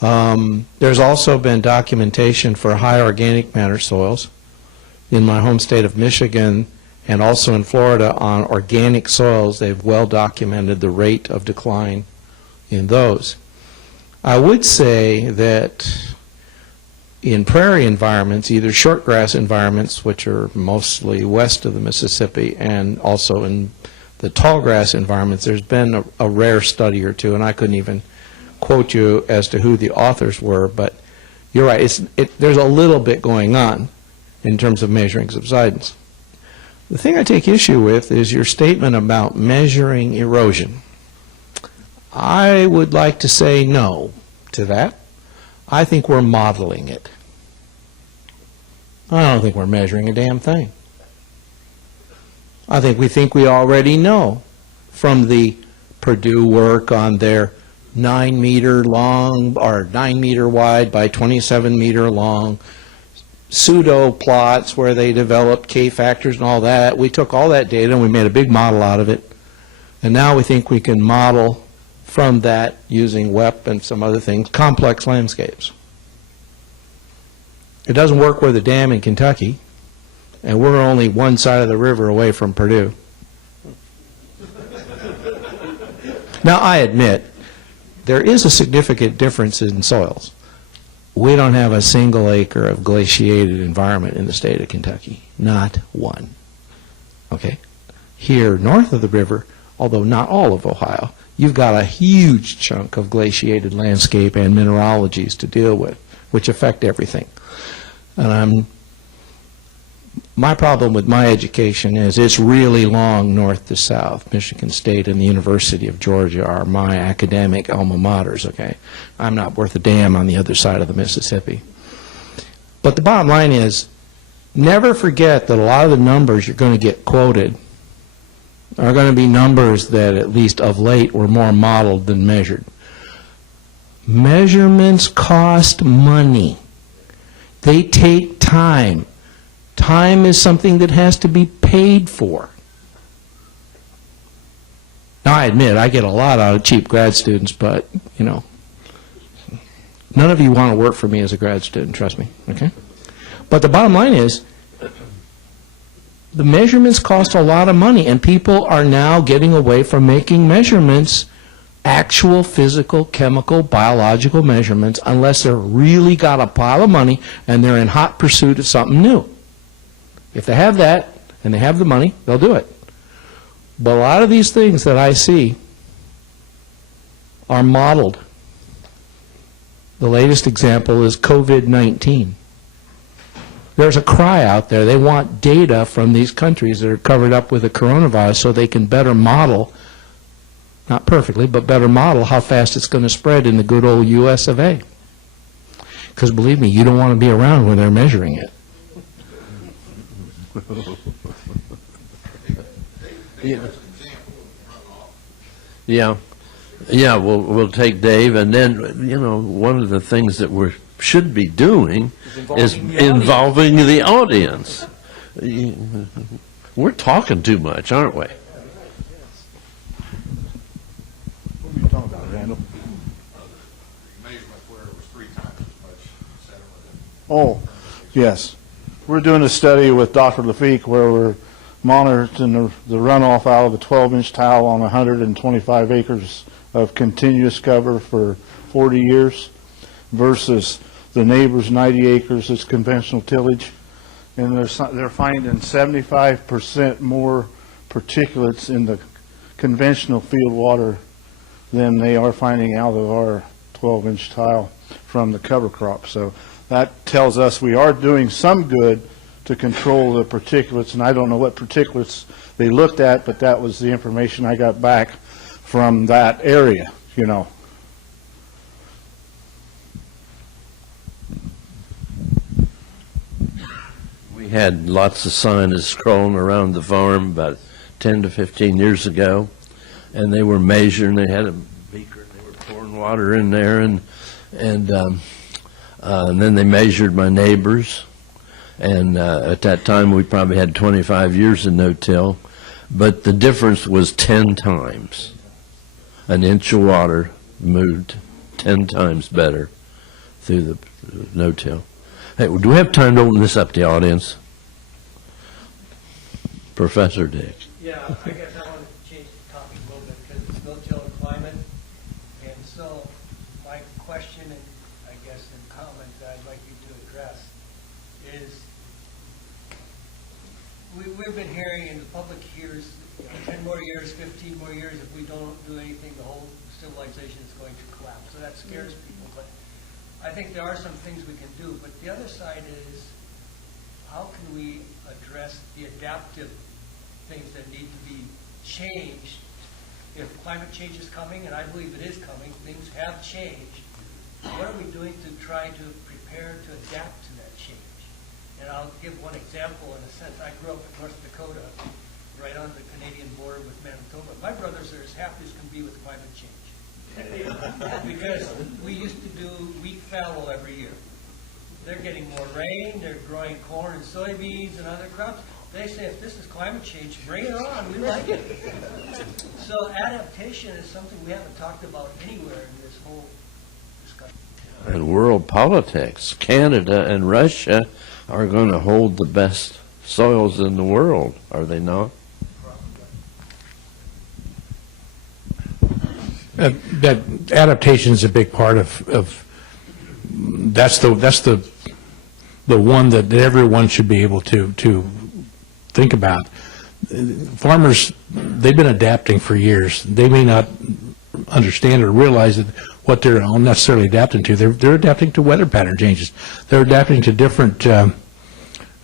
There's also been documentation for high organic matter soils in my home state of Michigan, and also in Florida on organic soils. They've well documented the rate of decline in those. I would say that in prairie environments, either shortgrass environments, which are mostly west of the Mississippi, and also in the tallgrass environments, there's been a rare study or two, and I couldn't even quote you as to who the authors were, but you're right, there's a little bit going on in terms of measuring subsidence. The thing I take issue with is your statement about measuring erosion. I would like to say no to that. I think we're modeling it. I don't think we're measuring a damn thing. I think we already know from the Purdue work on their 9-meter long or 9-meter wide by 27-meter long pseudo plots where they developed K-factors and all that. We took all that data and we made a big model out of it. And now we think we can model from that using WEP and some other things, complex landscapes. It doesn't work with a dam in Kentucky, and we're only one side of the river away from Purdue. Now, I admit, there is a significant difference in soils. We don't have a single acre of glaciated environment in the state of Kentucky, not one. Okay? Here, north of the river, although not all of Ohio, you've got a huge chunk of glaciated landscape and mineralogies to deal with, which affect everything. And my problem with my education is it's really long north to south. Michigan State and the University of Georgia are my academic alma maters, okay? I'm not worth a damn on the other side of the Mississippi. But the bottom line is, never forget that a lot of the numbers you're going to get quoted are going to be numbers that, at least of late, were more modeled than measured. Measurements cost money. They take time. Time is something that has to be paid for. Now, I admit, I get a lot out of cheap grad students, but, you know, none of you want to work for me as a grad student, trust me, okay? But the bottom line is, the measurements cost a lot of money, and people are now getting away from making measurements, actual physical, chemical, biological measurements, unless they're really got a pile of money and they're in hot pursuit of something new. If they have that and they have the money, they'll do it. But a lot of these things that I see are modeled. The latest example is COVID-19. There's a cry out there. They want data from these countries that are covered up with the coronavirus so they can better model, not perfectly, but better model how fast it's going to spread in the good old US of A. Because believe me, you don't want to be around when they're measuring it. Yeah, we'll take Dave, and then, you know, one of the things that we should be doing is involving the audience. We're talking too much, aren't we? What are you talking about, Randall? Measurement where it was 3 times as much sediment. Oh, yes. We're doing a study with Dr. Lafitte where we're monitoring the runoff out of a 12-inch tile on 125 acres of continuous cover for 40 years versus the neighbor's 90 acres is conventional tillage. And they're finding 75% more particulates in the conventional field water than they are finding out of our 12-inch tile from the cover crop. So that tells us we are doing some good to control the particulates, and I don't know what particulates they looked at, but that was the information I got back from that area, you know. We had lots of scientists crawling around the farm about 10 to 15 years ago, and they were measuring. They had a beaker, and they were pouring water in there, and then they measured my neighbors. And at that time, we probably had 25 years of no-till, but the difference was 10 times. An inch of water moved 10 times better through the no-till. Hey, do we have time to open this up to the audience? Professor Dick. Yeah, I guess I want to change the topic a little bit because it's no-till and climate. And so my question and I guess and comment that I'd like you to address is we've been hearing and the public hears 10 more years, 15 more years, if we don't do anything, the whole civilization is going to collapse. So that scares people. But I think there are some things we can do. But the other side is how can we address the adaptive things that need to be changed if climate change is coming, and I believe it is coming, things have changed. What are we doing to try to prepare to adapt to that change? And I'll give one example in a sense. I grew up in North Dakota right on the Canadian border with Manitoba. My brothers are as happy as can be with climate change. Because we used to do wheat fallow every year. They're getting more rain, they're growing corn and soybeans and other crops. They say, if this is climate change, bring it on, we like it. So adaptation is something we haven't talked about anywhere in this whole discussion. And world politics, Canada and Russia are going to hold the best soils in the world, are they not? That adaptation is a big part of that's the one that everyone should be able to think about. Farmers, they've been adapting for years. They may not understand or realize that what they're necessarily adapting to. They're adapting to weather pattern changes. They're adapting to different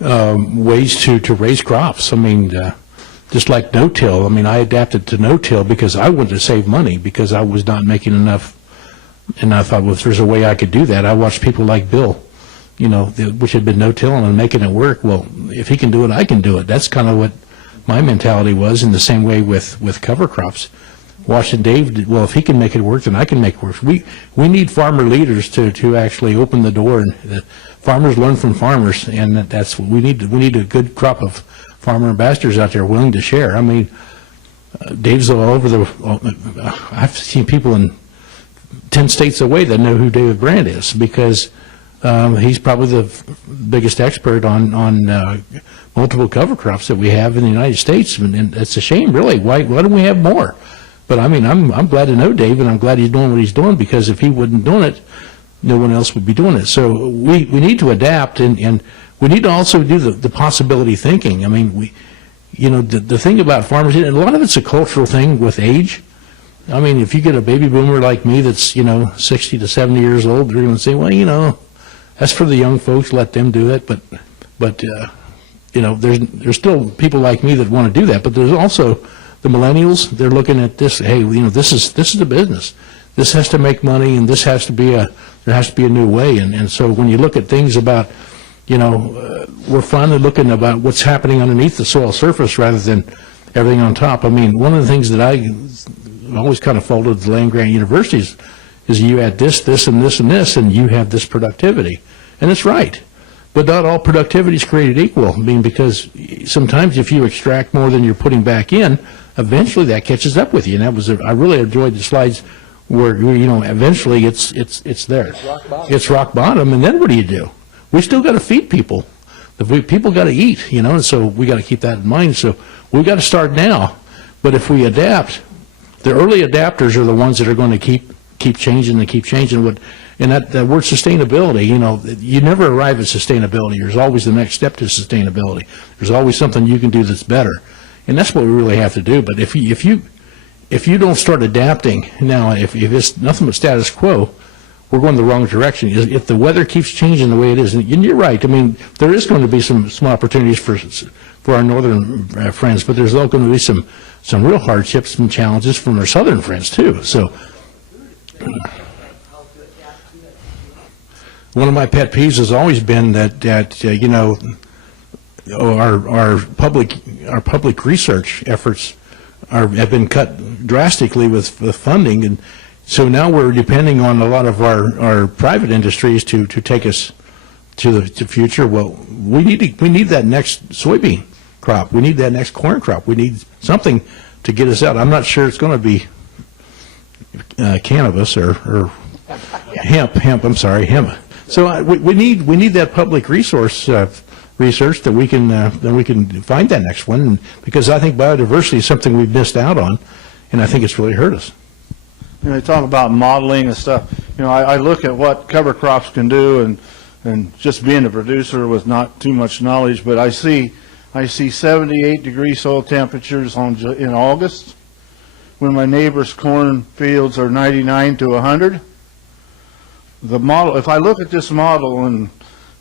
ways to raise crops. I mean, just like no-till. I mean, I adapted to no-till because I wanted to save money because I was not making enough. And I thought, well, if there's a way I could do that, I watched people like Bill, which had been no-tilling and making it work. Well, if he can do it, I can do it. That's kind of what my mentality was, in the same way with cover crops. Watching Dave, well, if he can make it work, then I can make it work. We need farmer leaders to actually open the door, and farmers learn from farmers, and that's what we need. We need a good crop of farmer ambassadors out there willing to share. I mean, Dave's all over I've seen people in 10 states away that know who David Brandt is, because he's probably the biggest expert on multiple cover crops that we have in the United States, and it's a shame, really. Why don't we have more? But I mean, I'm glad to know Dave, and I'm glad he's doing what he's doing, because if he wasn't doing it, no one else would be doing it. So we need to adapt, and we need to also do the possibility thinking. I mean, the thing about farmers, and a lot of it's a cultural thing with age. I mean, if you get a baby boomer like me that's, 60 to 70 years old, they're going to say, well, that's for the young folks, let them do it. But there's still people like me that want to do that. But there's also the millennials. They're looking at this, hey, this is a business. This has to make money, and there has to be a new way. And so when you look at things about, we're finally looking about what's happening underneath the soil surface rather than everything on top. I mean, one of the things that I always kind of followed the land-grant universities is you add this, and this, and this, and you have this productivity. And it's right. But not all productivity is created equal. I mean, because sometimes if you extract more than you're putting back in, eventually that catches up with you. And I really enjoyed the slides where, eventually it's there. It's rock bottom, and then what do? We still got to feed people. People got to eat, and so we got to keep that in mind. So we got to start now. But if we adapt, the early adapters are the ones that are going to keep changing and keep changing. And that word sustainability, you never arrive at sustainability. There's always the next step to sustainability. There's always something you can do that's better, and that's what we really have to do. But if you don't start adapting now, if it's nothing but status quo, we're going the wrong direction. If the weather keeps changing the way it is, and you're right. I mean, there is going to be some opportunities for our northern friends, but there's all going to be some real hardships and challenges from our southern friends too. So one of my pet peeves has always been that our public research efforts have been cut drastically with funding, and so now we're depending on a lot of our private industries to take us to the future. Well, we need that next soybean crop. We need that next corn crop. We need something to get us out. I'm not sure it's going to be cannabis or hemp. I'm sorry, hemp. So we need that public resource research that we can find that next one, because I think biodiversity is something we've missed out on, and I think it's really hurt us. They talk about modeling and stuff. I look at what cover crops can do, and just being a producer with not too much knowledge, but I see 78-degree soil temperatures in August, when my neighbor's corn fields are 99 to 100. The model, if I look at this model, and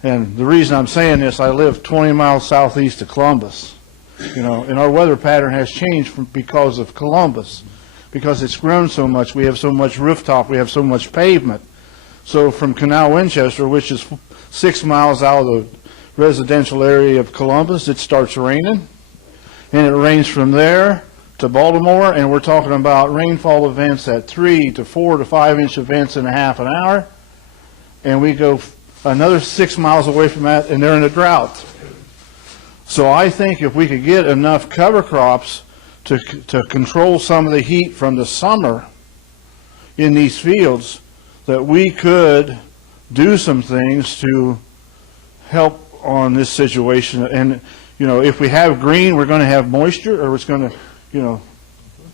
the reason I'm saying this, I live 20 miles southeast of Columbus, and our weather pattern has changed because of Columbus, because it's grown so much. We have so much rooftop, we have so much pavement. So from Canal Winchester, which is 6 miles out of the residential area of Columbus, it starts raining. and it rains from there to Baltimore, and we're talking about rainfall events at 3 to 4 to 5 inch events in a half an hour, and we go another 6 miles away from that, and they're in a drought. So I think if we could get enough cover crops to control some of the heat from the summer in these fields, that we could do some things to help on this situation. And, you know, if we have green, we're going to have moisture, or it's going to, you know,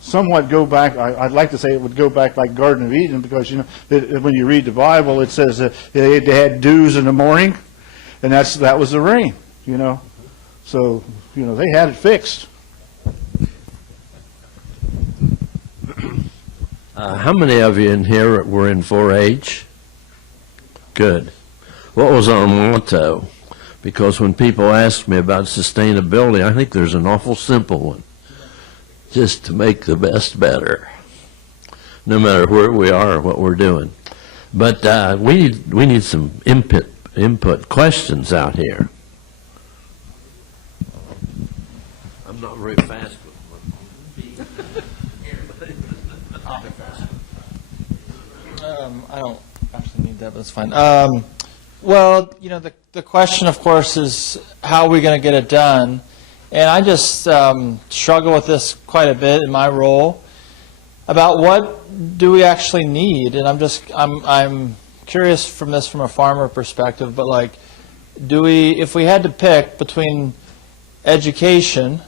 somewhat go back. I'd like to say it would go back like Garden of Eden, because, you know, when you read the Bible, it says that they had dews in the morning, and that was the rain, you know. So, you know, they had it fixed. How many of you in here were in 4-H? Good. What was our motto? Because when people ask me about sustainability, I think there's an awful simple one. Just to make the best better, no matter where we are or what we're doing. But we need some input questions out here. I'm not very fast with I don't actually need that, but it's fine. Well, you know, the question, of course, is how are we going to get it done? And I just struggle with this quite a bit in my role about what do we actually need. And I'm curious from a farmer perspective, but like, if we had to pick between education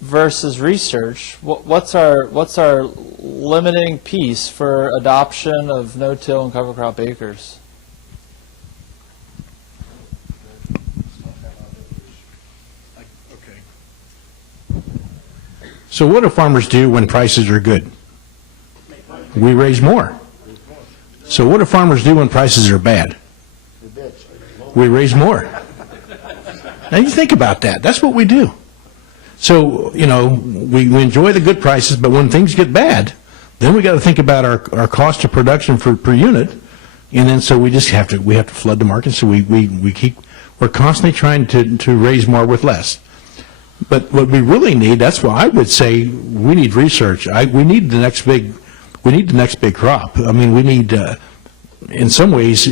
versus research, what's our limiting piece for adoption of no-till and cover crop acres? So what do farmers do when prices are good? We raise more. So what do farmers do when prices are bad? We raise more. Now you think about that. That's what we do. So, you know, we enjoy the good prices, but when things get bad, then we got to think about our cost of production per unit, and then so we have to flood the market. So we're constantly trying to raise more with less. But what we really need, that's why I would say we need research. We need the next big crop. I mean, we need, in some ways,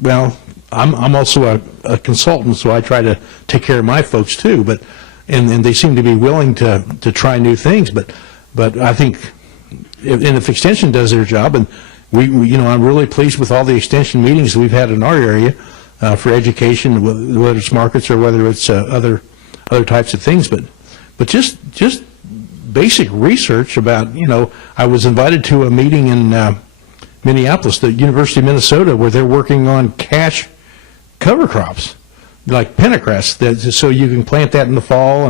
well, I'm also a consultant, so I try to take care of my folks too. But and they seem to be willing to try new things. But I think, if Extension does their job, and we you know, I'm really pleased with all the Extension meetings we've had in our area for education, whether it's markets or whether it's other types of things, but just basic research about, you know, I was invited to a meeting in Minneapolis, the University of Minnesota, where they're working on cash cover crops, like pennycress, so you can plant that in the fall,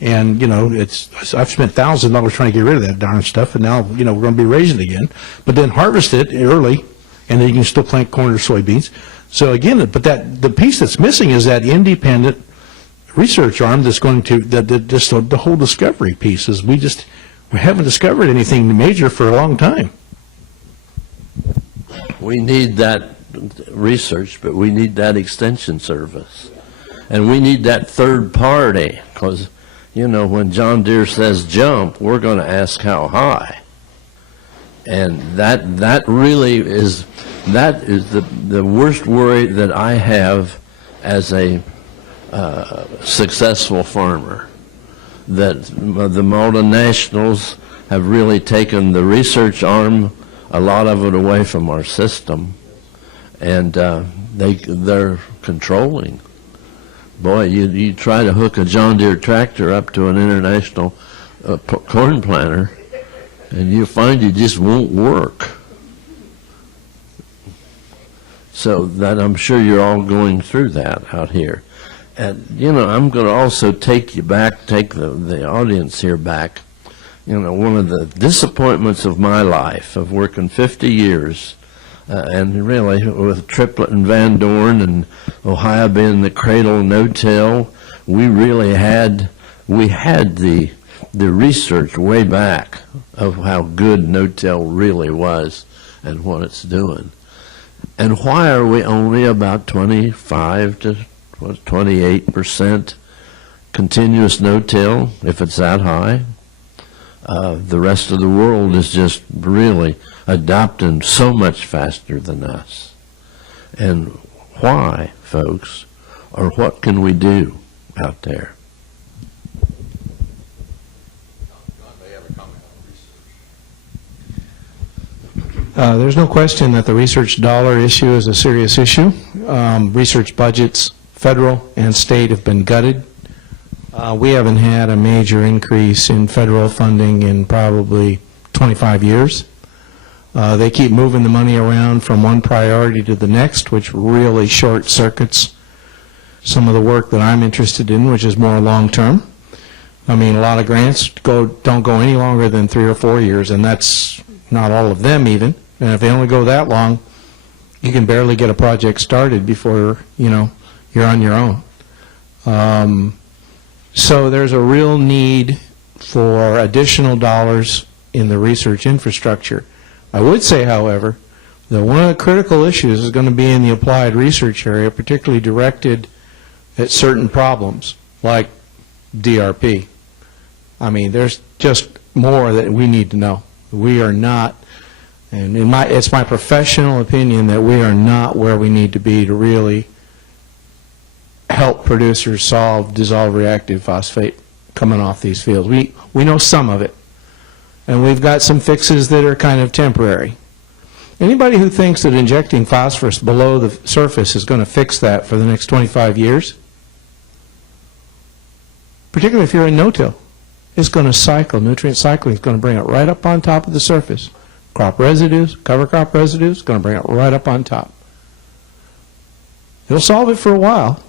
and you know, I've spent $1,000 trying to get rid of that darn stuff, and now, you know, we're going to be raising it again, but then harvest it early, and then you can still plant corn or soybeans. So again, but the piece that's missing is that independent research arm that's going to, just the whole discovery piece is we haven't discovered anything major for a long time. We need that research, but we need that extension service. And we need that third party, because, you know, when John Deere says jump, we're going to ask how high. And that really is, that is the worst worry that I have as a successful farmer, that the multinationals have really taken the research arm, a lot of it, away from our system, and they're controlling. Boy, you try to hook a John Deere tractor up to an international corn planter, and you find it just won't work. So that, I'm sure you're all going through that out here. And, you know, I'm going to also take the audience here back. You know, one of the disappointments of my life, of working 50 years, and really with Triplett and Van Dorn and Ohio being the cradle no-till, we had the research way back of how good no-till really was and what it's doing. And why are we only about 25 to 28% continuous no-till if it's that high. The rest of the world is just really adopting so much faster than us. And why, folks, or what can we do out there? John may have a comment on research. There's no question that the research dollar issue is a serious issue. Research budgets, federal and state, have been gutted. We haven't had a major increase in federal funding in probably 25 years. They keep moving the money around from one priority to the next, which really short circuits some of the work that I'm interested in, which is more long-term. I mean, a lot of grants don't go any longer than 3 or 4 years, and that's not all of them even. And if they only go that long, you can barely get a project started before, you're on your own. So there's a real need for additional dollars in the research infrastructure. I would say, however, that one of the critical issues is going to be in the applied research area, particularly directed at certain problems, like DRP. I mean, there's just more that we need to know. We are not, and it's my professional opinion that we are not where we need to be to really help producers solve dissolved reactive phosphate coming off these fields. We know some of it, and we've got some fixes that are kind of temporary. Anybody who thinks that injecting phosphorus below the surface is going to fix that for the next 25 years, particularly if you're in no-till, is going to cycle. Nutrient cycling is going to bring it right up on top of the surface. Crop residues, cover crop residues, going to bring it right up on top. It'll solve it for a while,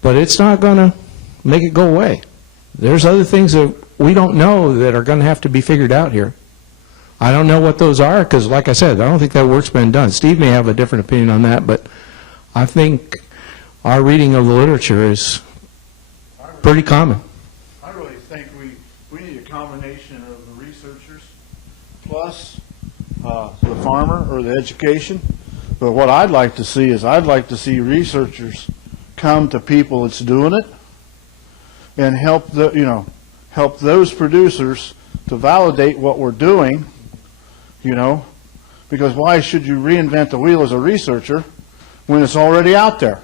but it's not going to make it go away. There's other things that we don't know that are going to have to be figured out here. I don't know what those are because, like I said, I don't think that work's been done. Steve may have a different opinion on that, but I think our reading of the literature is pretty common. I really think we need a combination of the researchers plus the farmer or the education. But what I'd like to see is I'd like to see researchers come to people that's doing it and help those producers to validate what we're doing, because why should you reinvent the wheel as a researcher when it's already out there?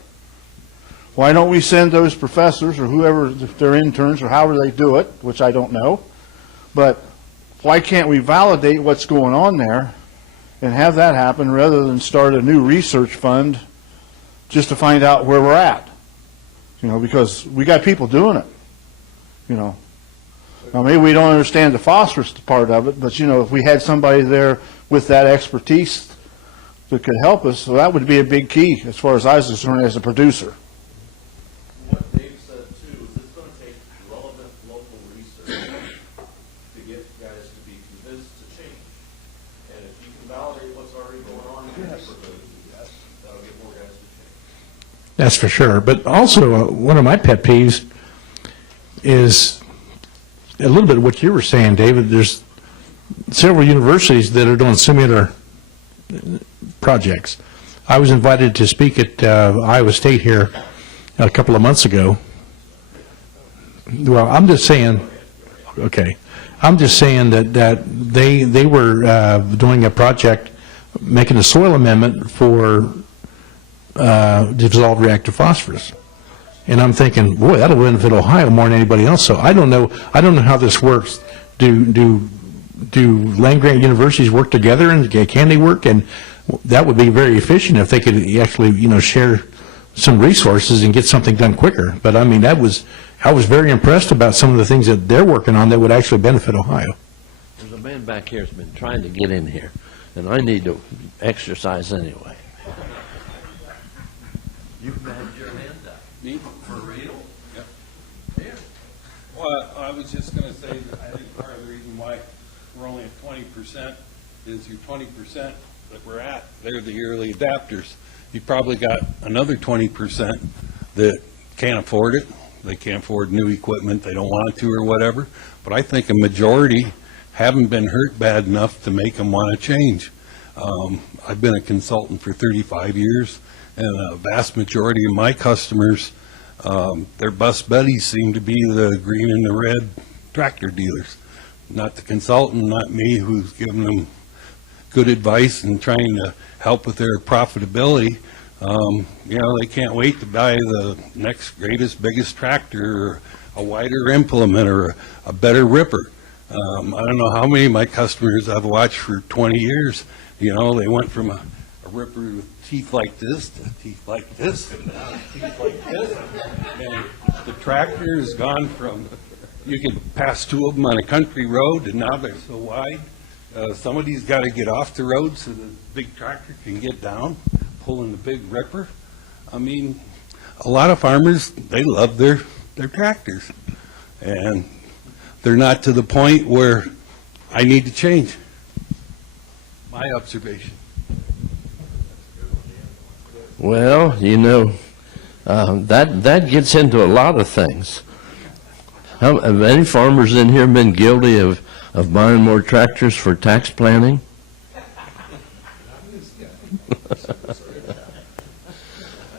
Why don't we send those professors or whoever, if they're interns or however they do it, which I don't know, but why can't we validate what's going on there and have that happen rather than start a new research fund just to find out where we're at? Because we got people doing it. Now, maybe we don't understand the phosphorus part of it, but, if we had somebody there with that expertise that could help us, so that would be a big key as far as I was concerned as a producer. What Dave said, too, is it's going to take relevant local research to get guys to be convinced to change. And if you can validate what's already going on in the neighborhood, that'll get more guys to change. That's for sure. But also, one of my pet peeves is a little bit of what you were saying, David. There's several universities that are doing similar projects. I was invited to speak at Iowa State here a couple of months ago. Well, I'm just saying, okay, I'm just saying that they were doing a project, making a soil amendment for dissolved reactive phosphorus. And I'm thinking, boy, that'll benefit Ohio more than anybody else. So I don't know how this works. Do land-grant universities work together, and can they work? And that would be very efficient if they could actually, share some resources and get something done quicker. But I mean, I was very impressed about some of the things that they're working on that would actually benefit Ohio. There's a man back here who's been trying to get in here, and I need to exercise anyway. You've had your hand up. Me? For real? Yep. Yeah. Well, I was just going to say that I think part of the reason why we're only at 20% is your 20% that we're at, they're the yearly adapters. You've probably got another 20% that can't afford it. They can't afford new equipment. They don't want to or whatever. But I think a majority haven't been hurt bad enough to make them want to change. I've been a consultant for 35 years. And a vast majority of my customers, their bus buddies seem to be the green and the red tractor dealers, not the consultant, not me, who's giving them good advice and trying to help with their profitability. You know, they can't wait to buy the next greatest, biggest tractor, or a wider implement, or a better ripper. I don't know how many of my customers I've watched for 20 years. You know, they went from a ripper with teeth like this to teeth like this, and now teeth like this. And the tractor has gone from, you can pass two of them on a country road, and now they're so wide. Somebody's got to get off the road so the big tractor can get down, pulling the big ripper. I mean, a lot of farmers, they love their tractors, and they're not to the point where I need to change. My observation. Well, you know, that gets into a lot of things. Have any farmers in here been guilty of buying more tractors for tax planning?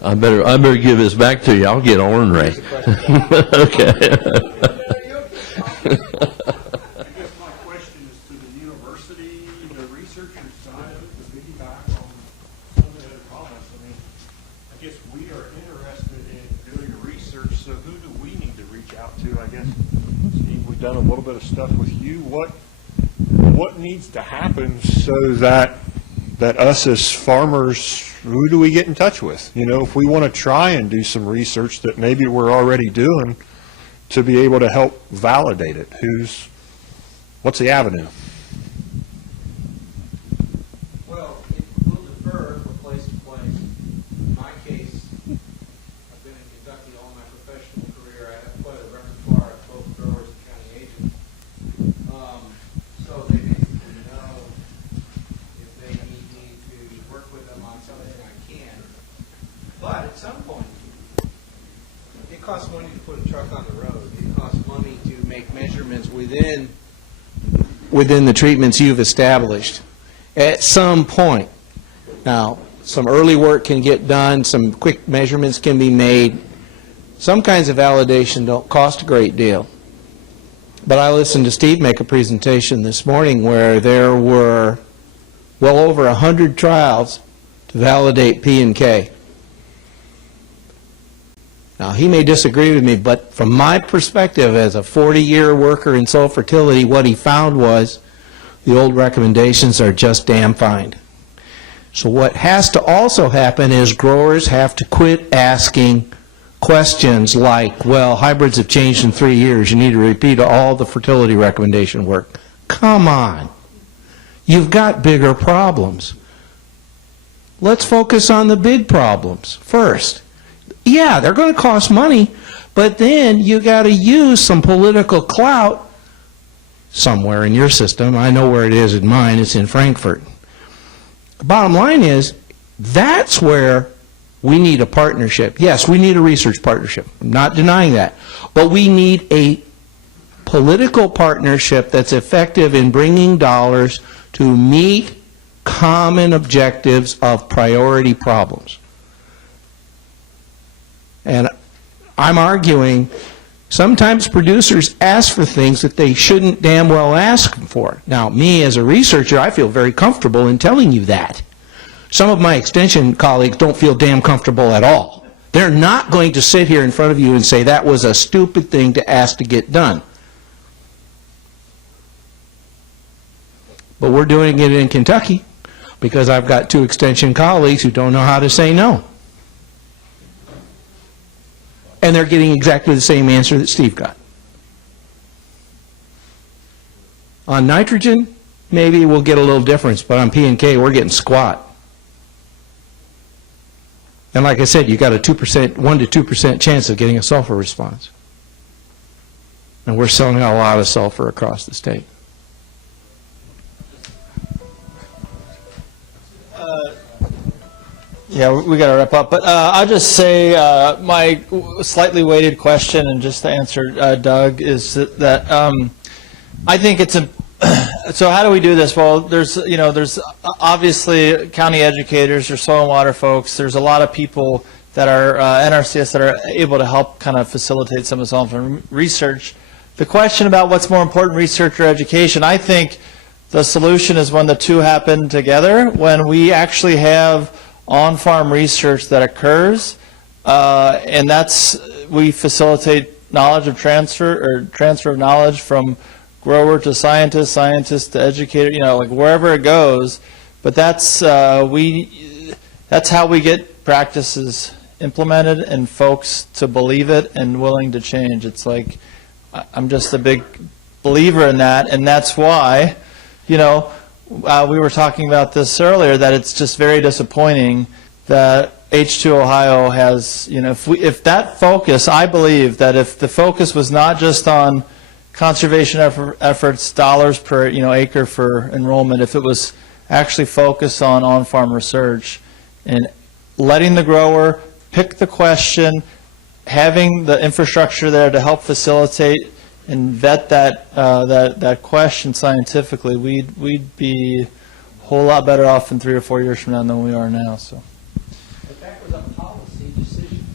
I better give this back to you. I'll get ornery. Okay. I guess my question is to the university, the researcher side of it, to piggyback on some of the other comments. I mean, I guess we are interested in doing research, so who do we need to reach out to? I guess, Steve, we've done a little bit of stuff with you. What needs to happen so that us as farmers, who do we get in touch with? You know, if we want to try and do some research that maybe we're already doing, to be able to help validate it, what's the avenue? Well, it will differ from place to place. In my case, I've been in Kentucky all my professional career. I have quite a repertoire of both growers and county agents. So they basically know if they need me to work with them on something, I can. But at some point, it costs money to put a truck on the road. It costs money to make measurements within the treatments you've established. At some point. Now, some early work can get done, some quick measurements can be made. Some kinds of validation don't cost a great deal. But I listened to Steve make a presentation this morning where there were well over 100 trials to validate P and K. Now, he may disagree with me, but from my perspective as a 40-year worker in soil fertility, what he found was the old recommendations are just damn fine. So what has to also happen is growers have to quit asking questions like, well, hybrids have changed in 3 years. You need to repeat all the fertility recommendation work. Come on. You've got bigger problems. Let's focus on the big problems first. Yeah, they're going to cost money, but then you got to use some political clout somewhere in your system. I know where it is in mine. It's in Frankfurt. The bottom line is, that's where we need a partnership. Yes, we need a research partnership. I'm not denying that. But we need a political partnership that's effective in bringing dollars to meet common objectives of priority problems. And I'm arguing sometimes producers ask for things that they shouldn't damn well ask for. Now, me as a researcher, I feel very comfortable in telling you that. Some of my extension colleagues don't feel damn comfortable at all. They're not going to sit here in front of you and say that was a stupid thing to ask to get done. But we're doing it in Kentucky because I've got 2 extension colleagues who don't know how to say no. And they're getting exactly the same answer that Steve got. On nitrogen, maybe we'll get a little difference, but on P and K, we're getting squat. And like I said, you got a 2%, 1 to 2% chance of getting a sulfur response. And we're selling a lot of sulfur across the state. Yeah, we got to wrap up, but I'll just say my slightly weighted question, and just to answer Doug, is that I think it's So how do we do this? Well, there's obviously county educators, there's soil and water folks, there's a lot of people that are NRCS that are able to help kind of facilitate some of this on-farm research. The question about what's more important, research or education, I think the solution is when the two happen together, when we actually have on-farm research that occurs, and we facilitate knowledge of transfer of knowledge from grower to scientist, scientist to educator, like wherever it goes. But that's how we get practices implemented and folks to believe it and willing to change. It's like, I'm just a big believer in that, and that's why, we were talking about this earlier, that it's just very disappointing that H2 Ohio has, if that focus, I believe that if the focus was not just on conservation efforts, dollars per acre for enrollment, if it was actually focused on on-farm research and letting the grower pick the question, having the infrastructure there to help facilitate and vet that question scientifically, we'd be a whole lot better off in 3 or 4 years from now than we are now. So. But that was a policy decision.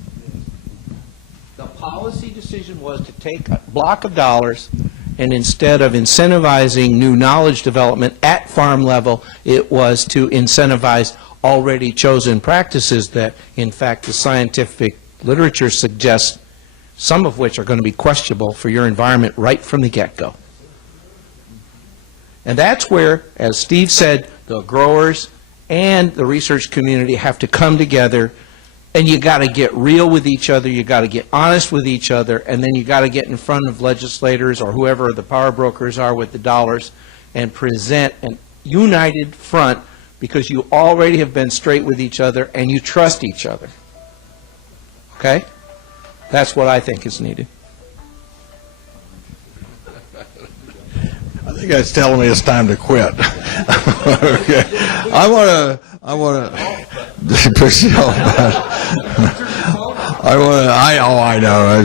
The policy decision was to take a block of dollars, and instead of incentivizing new knowledge development at farm level, it was to incentivize already chosen practices that, in fact, the scientific literature suggests, some of which are going to be questionable for your environment right from the get-go. And that's where, as Steve said, the growers and the research community have to come together, and you got to get real with each other, you got to get honest with each other, and then you got to get in front of legislators or whoever the power brokers are with the dollars and present a united front, because you already have been straight with each other and you trust each other. Okay? That's what I think is needed. I think that's telling me it's time to quit. Okay. I want to push you off. I know.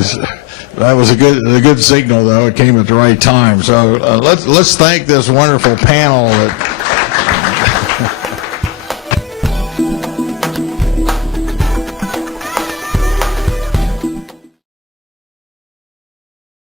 That was a good signal, though. It came at the right time. So let's thank this wonderful panel that